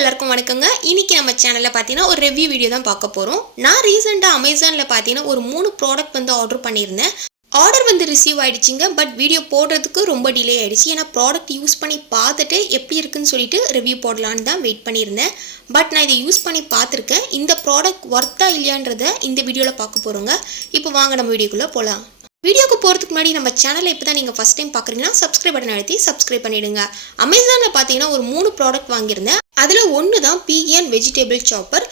எல்லாருக்கும் வணக்கங்க. இன்னைக்கு நம்ம சேனல்ல பாத்தீங்கன்னா ஒரு ரிவ்யூ வீடியோ தான் பார்க்க போறோம். நான் ரீசெண்டா அமேசான்ல பாத்தீங்கன்னா ஒரு 3 ப்ராடக்ட் வந்து ஆர்டர் பண்ணியிருந்தேன். ஆர்டர் வந்து ரிசீவ் ஆயிடுச்சுங்க. பட் வீடியோ போடுறதுக்கு ரொம்ப டிலே ஆயிடுச்சு. ஏன்னா ப்ராடக்ட் யூஸ் பண்ணி பார்த்துட்டு எப்படி இருக்குன்னு சொல்லிட்டு ரிவ்யூ போடலான்னு தான் வெயிட் பண்ணியிருந்தேன். பட் நான் இதை யூஸ் பண்ணி பார்த்துருக்கேன். இந்த ப்ராடக்ட் ஒர்த்தா இல்லையான்றத இந்த வீடியோவில் பார்க்க போகிறோங்க. இப்போ வாங்க நம்ம வீடியோக்குள்ளே போகலாம். வீடியோக்கு போகிறதுக்கு முன்னாடி நம்ம சேனலை இப்போ தான் நீங்கள் ஃபஸ்ட் டைம் பார்க்குறீங்கன்னா சப்ஸ்கிரைப் பட்டன் அழுத்தி சப்ஸ்கிரைப் பண்ணிவிடுங்க. அமேசானில் பார்த்தீங்கன்னா ஒரு 3 ப்ராடக்ட் வாங்கியிருந்தேன். அதில் ஒன்று தான் பீகியன் வெஜிடபிள் சாப்பர்.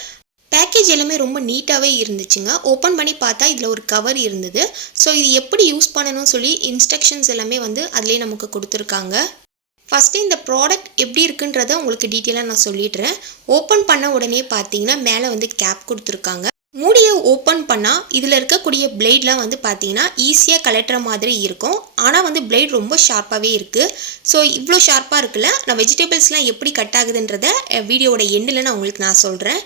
பேக்கேஜ் எல்லாமே ரொம்ப நீட்டாகவே இருந்துச்சுங்க. ஓப்பன் பண்ணி பார்த்தா இதில் ஒரு கவர் இருந்தது. ஸோ இது எப்படி யூஸ் பண்ணணும்னு சொல்லி இன்ஸ்ட்ரக்ஷன்ஸ் எல்லாமே வந்து அதிலே நமக்கு கொடுத்துருக்காங்க. ஃபஸ்ட்டு இந்த ப்ராடக்ட் எப்படி இருக்குன்றதை உங்களுக்கு டீட்டெயிலாக நான் சொல்லிடுறேன். ஓப்பன் பண்ண உடனே பார்த்தீங்கன்னா மேலே வந்து கேப் கொடுத்துருக்காங்க. மூடியை ஓப்பன் பண்ணால் இதில் இருக்கக்கூடிய பிளேட்லாம் வந்து பார்த்தீங்கன்னா ஈஸியாக கலட்டுற மாதிரி இருக்கும். ஆனால் வந்து பிளேட் ரொம்ப ஷார்ப்பாகவே இருக்குது. ஸோ இவ்வளோ ஷார்ப்பாக இருக்குல்ல, நான் வெஜிடபிள்ஸ்லாம் எப்படி கட் ஆகுதுன்றத வீடியோவோட எண்டில் நான் சொல்கிறேன்.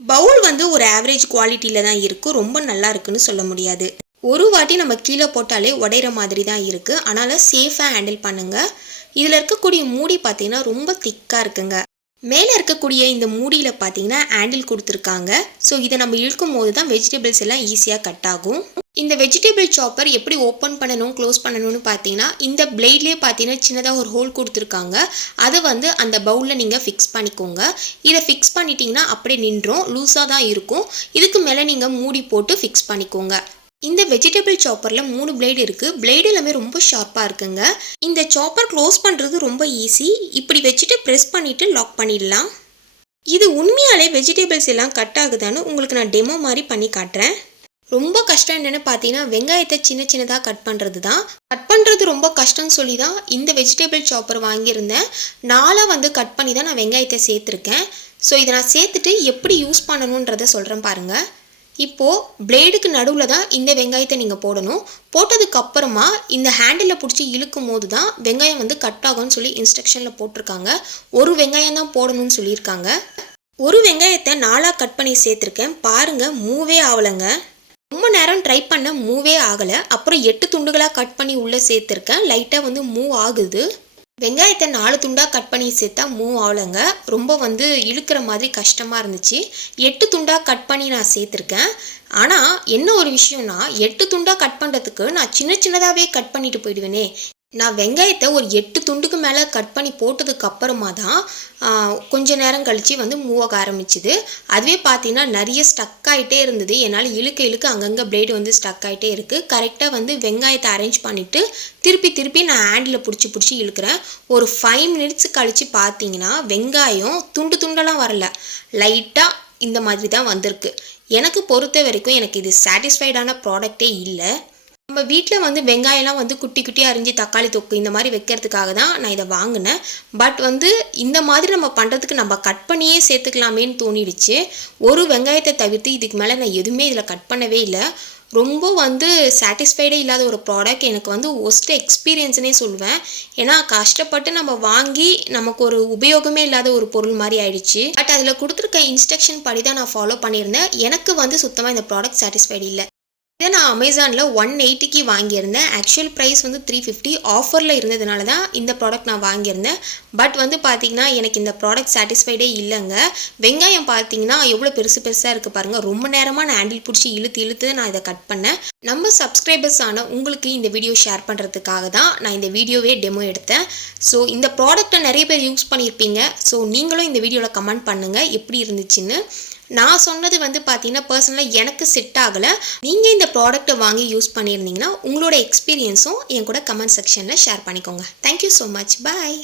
பவுல் வந்து ஒரு ஆவரேஜ் குவாலிட்டியில் தான் இருக்குது. ரொம்ப நல்லா இருக்குன்னு சொல்ல முடியாது. ஒரு வாட்டி நம்ம கீழே போட்டாலே உடையிற மாதிரி தான் இருக்குது. அதனால் சேஃபாக ஹேண்டில் பண்ணுங்கள். இதில் இருக்கக்கூடிய மூடி பார்த்தீங்கன்னா ரொம்ப திக்காக இருக்குங்க. மேலே இருக்கக்கூடிய இந்த மூடியில் பார்த்தீங்கன்னா ஹேண்டில் கொடுத்துருக்காங்க. ஸோ இதை நம்ம இழுக்கும் போது தான் வெஜிடபிள்ஸ் எல்லாம் ஈஸியாக கட் ஆகும். இந்த வெஜிடபிள் சாப்பர் எப்படி ஓப்பன் பண்ணணும் க்ளோஸ் பண்ணணும்னு பார்த்தீங்கன்னா இந்த பிளேட்லேயே பார்த்தீங்கன்னா சின்னதாக ஒரு ஹோல் கொடுத்துருக்காங்க. அதை வந்து அந்த பவுலில் நீங்கள் ஃபிக்ஸ் பண்ணிக்கோங்க. இதை ஃபிக்ஸ் பண்ணிட்டீங்கன்னா அப்படியே நின்றும், லூஸாக தான் இருக்கும். இதுக்கு மேலே நீங்கள் மூடி போட்டு ஃபிக்ஸ் பண்ணிக்கோங்க. இந்த வெஜிடபிள் சாப்பரில் 3 பிளேடு இருக்குது. பிளேடு எல்லாமே ரொம்ப ஷார்ப்பாக இருக்குங்க. இந்த சாப்பர் க்ளோஸ் பண்ணுறது ரொம்ப ஈஸி. இப்படி வச்சுட்டு ப்ரெஸ் பண்ணிவிட்டு லாக் பண்ணிடலாம். இது உண்மையாலே வெஜிடபிள்ஸ் எல்லாம் கட் ஆகுதான்னு உங்களுக்கு நான் டெமோ மாதிரி பண்ணி காட்டுறேன். ரொம்ப கஷ்டம் என்னென்னு பார்த்தீங்கன்னா வெங்காயத்தை சின்ன சின்னதாக கட் பண்ணுறது தான். கட் பண்ணுறது ரொம்ப கஷ்டம்னு சொல்லி தான் இந்த வெஜிடபிள் சாப்பர் வாங்கியிருந்தேன். 4 வந்து கட் பண்ணி தான் நான் வெங்காயத்தை சேர்த்துருக்கேன். ஸோ இதை நான் சேர்த்துட்டு எப்படி யூஸ் பண்ணணுன்றதை சொல்கிறேன் பாருங்கள். இப்போது பிளேடுக்கு நடுவில் தான் இந்த வெங்காயத்தை நீங்கள் போடணும். போட்டதுக்கு அப்புறமா இந்த ஹேண்டில் பிடிச்சி இழுக்கும் போது தான் வெங்காயம் வந்து கட் ஆகும்னு சொல்லி இன்ஸ்ட்ரக்ஷனில் போட்டிருக்காங்க. ஒரு வெங்காயம் தான் போடணும்னு சொல்லியிருக்காங்க. ஒரு வெங்காயத்தை 4 கட் பண்ணி சேர்த்துருக்கேன். பாருங்கள், மூவே ஆகலைங்க. ரொம்ப நேரம் ட்ரை பண்ண மூவே ஆகலை. அப்புறம் 8 துண்டுகளாக கட் பண்ணி உள்ளே சேர்த்துருக்கேன். லைட்டாக வந்து மூவ் ஆகுது. வெங்காயத்தை 4 துண்டாக கட் பண்ணி சேர்த்தா மூவ் ஆகலைங்க. ரொம்ப வந்து இழுக்கிற மாதிரி கஷ்டமாக இருந்துச்சு. 8 துண்டாக கட் பண்ணி நான் சேர்த்துருக்கேன். ஆனால் என்ன ஒரு விஷயம்னா 8 துண்டாக கட் பண்ணுறதுக்கு நான் சின்ன சின்னதாகவே கட் பண்ணிட்டு போயிடுவேனே. நான் வெங்காயத்தை ஒரு 8 துண்டுக்கு மேலே கட் பண்ணி போட்டதுக்கு அப்புறமா தான் கொஞ்ச நேரம் கழித்து வந்து மூவ் ஆக ஆரம்பிச்சுது. அதுவே பார்த்தீங்கன்னா நிறைய ஸ்டக் ஆகிட்டே இருந்தது. என்னால் இழுக்க அங்கங்கே பிளேடு வந்து ஸ்டக் ஆகிட்டே இருக்குது. கரெக்டாக வந்து வெங்காயத்தை அரேஞ்ச் பண்ணிவிட்டு திருப்பி நான் ஹேண்டில் பிடிச்சி இழுக்கிறேன். ஒரு 5 மினிட்ஸ் கழித்து பார்த்தீங்கன்னா வெங்காயம் துண்டெல்லாம் வரல, லைட்டாக இந்த மாதிரி தான் வந்திருக்கு. எனக்கு பொறுத்த வரைக்கும் எனக்கு இது சாட்டிஸ்ஃபைடான ப்ராடக்டே இல்லை. நம்ம வீட்டில் வந்து வெங்காயம்லாம் வந்து குட்டியாக அரிஞ்சு தக்காளி தொக்கு இந்த மாதிரி வைக்கிறதுக்காக தான் நான் இதை வாங்கினேன். பட் வந்து இந்த மாதிரி நம்ம பண்ணுறதுக்கு நம்ம கட் பண்ணியே சேர்த்துக்கலாமேன்னு தோணிடுச்சு. ஒரு வெங்காயத்தை தவிர்த்து இதுக்கு மேலே நான் எதுவுமே இதில் கட் பண்ணவே இல்லை. ரொம்ப வந்து சாட்டிஸ்ஃபைடே இல்லாத ஒரு ப்ராடக்ட். எனக்கு வந்து ஒஸ்ட் எக்ஸ்பீரியன்ஸ்னே சொல்லுவேன். ஏன்னா கஷ்டப்பட்டு நம்ம வாங்கி நமக்கு ஒரு உபயோகமே இல்லாத ஒரு பொருள் மாதிரி ஆயிடுச்சு. பட் அதில் கொடுத்துருக்க இன்ஸ்ட்ரக்ஷன் படி தான் நான் ஃபாலோ பண்ணியிருந்தேன். எனக்கு வந்து சுத்தமாக இந்த ப்ராடக்ட் சாட்டிஸ்ஃபைடு இல்லை. இதை நான் அமேசானில் 180க்கு வாங்கியிருந்தேன். ஆக்சுவல் ப்ரைஸ் வந்து 350. ஆஃபரில் இருந்ததுனால தான் இந்த ப்ராடக்ட் நான் வாங்கியிருந்தேன். பட் வந்து பார்த்திங்கன்னா எனக்கு இந்த ப்ராடக்ட் சாட்டிஸ்ஃபைடே இல்லைங்க. வெங்காயம் பார்த்திங்கன்னா எவ்வளோ பெருசாக இருக்குது பாருங்கள். ரொம்ப நேரமாக நான் ஹேண்டில் பிடிச்சி இழுத்து நான் இதை கட் பண்ணேன். நம்ம சப்ஸ்கிரைபர்ஸ் ஆன உங்களுக்கு இந்த வீடியோ ஷேர் பண்ணுறதுக்காக தான் நான் இந்த வீடியோவே டெமோ எடுத்தேன். ஸோ இந்த ப்ராடக்ட்டை நிறைய பேர் யூஸ் பண்ணியிருப்பீங்க. ஸோ நீங்களும் இந்த வீடியோவில் கமெண்ட் பண்ணுங்கள் எப்படி இருந்துச்சுன்னு. நான் சொன்னது வந்து பார்த்தீங்கன்னா பர்சனலாக எனக்கு செட் ஆகலை. நீங்கள் இந்த ப்ராடக்ட்டை வாங்கி யூஸ் பண்ணியிருந்தீங்கன்னா உங்களோட எக்ஸ்பீரியன்ஸும் என் கூட கமெண்ட் செக்ஷனில் ஷேர் பண்ணிக்கோங்க. Thank you so much. பாய்.